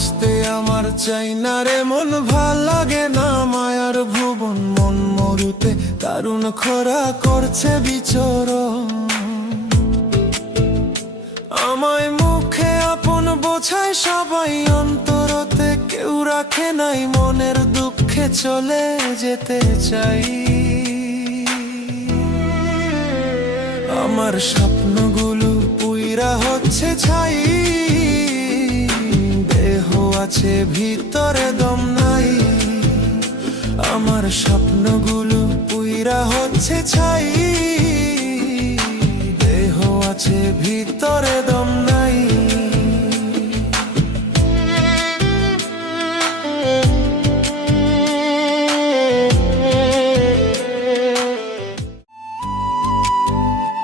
বাঁচতে আমার চাই না রে মন, ভাল লাগে না মায়ার ভুবন। মন মরুতে দারুণ খরা করছে বিচরণ। আমায় মুখে আপন বোঝায় সবাই, অন্তরতে কেউ রাখে নাই। মনের দুঃখে চলে যেতে চাই। আমার স্বপ্নগুলো পুইরা হচ্ছে ছাই। দেহ আছে ভিতরে দম নাই। আমার স্বপ্নগুলো পুইরা হচ্ছে ছাই। দেহ আছে ভিতরে দম নাই।